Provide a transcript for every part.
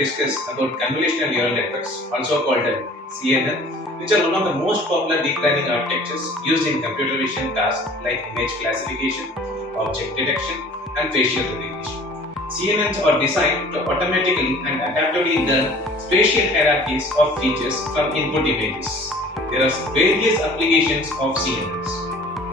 discuss about convolutional neural networks, also called as CNN, which are one of the most popular deep learning architectures used in computer vision tasks like image classification, object detection, and facial recognition. CNNs are designed to automatically and adaptively learn spatial hierarchies of features from input images. There are various applications of CNNs,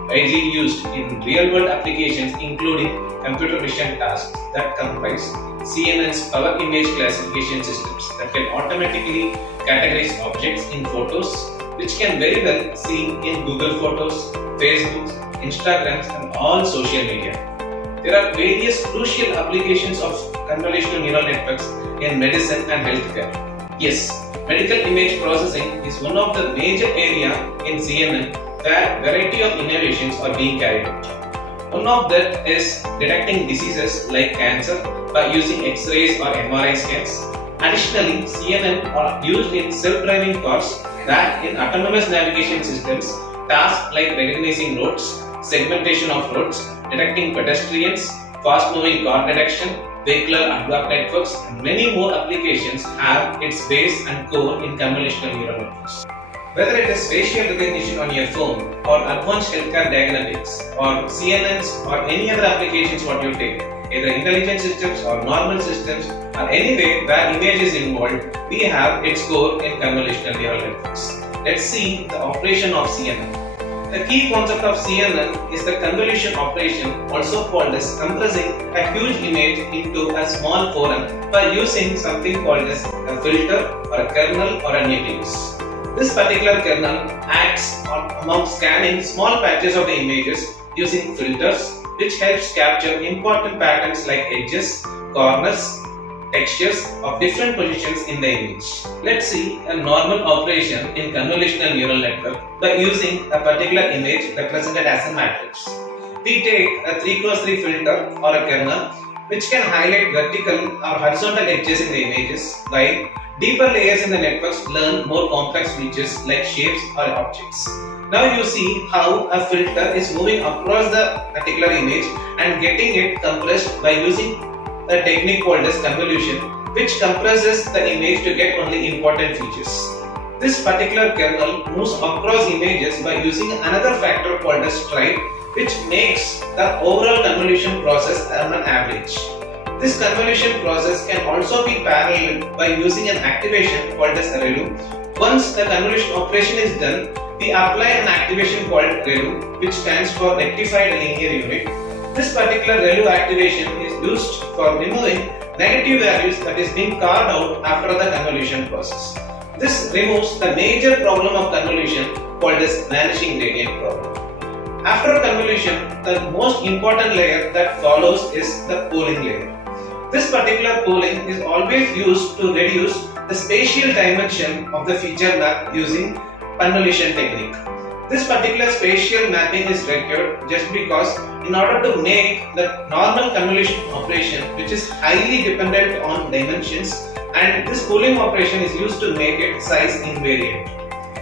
widely used in real-world applications including computer vision tasks that comprise CNN's power image classification systems that can automatically categorize objects in photos, which can very well seen in Google Photos, Facebook, Instagram, and all social media. There are various crucial applications of convolutional neural networks in medicine and healthcare. Yes, medical image processing is one of the major areas in CNN where variety of innovations are being carried out. One of that is detecting diseases like cancer by using X-rays or MRI scans. Additionally, CNN are used in self-driving cars that in autonomous navigation systems, tasks like recognizing roads, segmentation of roads, detecting pedestrians, fast-moving car detection, vehicular advanced networks, and many more applications have its base and core in convolutional neural networks. Whether it is facial recognition on your phone or advanced healthcare diagnostics or CNNs or any other applications what you take, either intelligent systems or normal systems or anyway where image is involved, we have its core in convolutional neural networks. Let's see the operation of CNN. The key concept of CNN is the convolution operation, also called as compressing a huge image into a small forum by using something called as a filter or a kernel or a nucleus. This particular kernel acts among scanning small patches of the images using filters, which helps capture important patterns like edges, corners, textures of different positions in the image. Let's see a normal operation in convolutional neural network by using a particular image represented as a matrix. We take a 3x3 filter or a kernel which can highlight vertical or horizontal edges in the images, while deeper layers in the networks learn more complex features like shapes or objects. Now you see how a filter is moving across the particular image and getting it compressed by using a technique called as convolution, which compresses the image to get only important features. This particular kernel moves across images by using another factor called as stride, which makes the overall convolution process on an average. This convolution process can also be paralleled by using an activation called as a ReLU. Once the convolution operation is done, we apply an activation called ReLU, which stands for Rectified Linear Unit. This particular ReLU activation is used for removing negative values that is being carved out after the convolution process. This removes the major problem of convolution called as vanishing gradient problem. After convolution, the most important layer that follows is the pooling layer. This particular pooling is always used to reduce the spatial dimension of the feature map using convolution technique. This particular spatial mapping is required just because in order to make the normal convolution operation, which is highly dependent on dimensions, and this pooling operation is used to make it size invariant.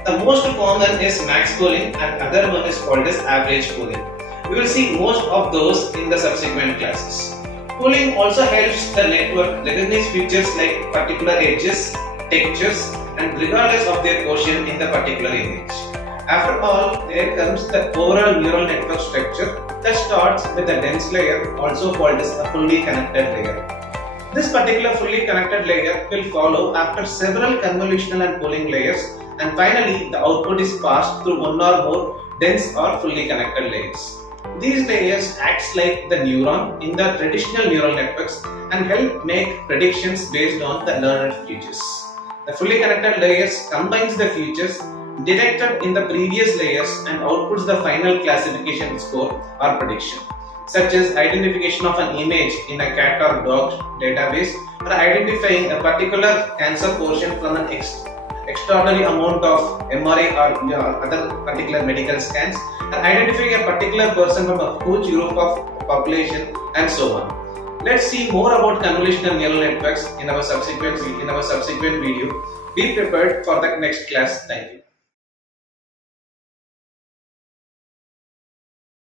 The most common is max pooling and other one is called as average pooling. We will see most of those in the subsequent classes. Pooling also helps the network recognize features like particular edges, textures, and regardless of their position in the particular image. After all, there comes the overall neural network structure that starts with a dense layer, also called as a fully connected layer. This particular fully connected layer will follow after several convolutional and pooling layers, and finally the output is passed through one or more dense or fully connected layers. These layers act like the neuron in the traditional neural networks and help make predictions based on the learned features. The fully connected layers combines the features detected in the previous layers and outputs the final classification score or prediction, such as identification of an image in a cat or dog database, or identifying a particular cancer portion from an extraordinary amount of MRI or other particular medical scans, and identifying a particular person from a huge group of population, and so on. Let's see more about convolutional neural networks in our subsequent video. Be prepared for the next class. Thank you.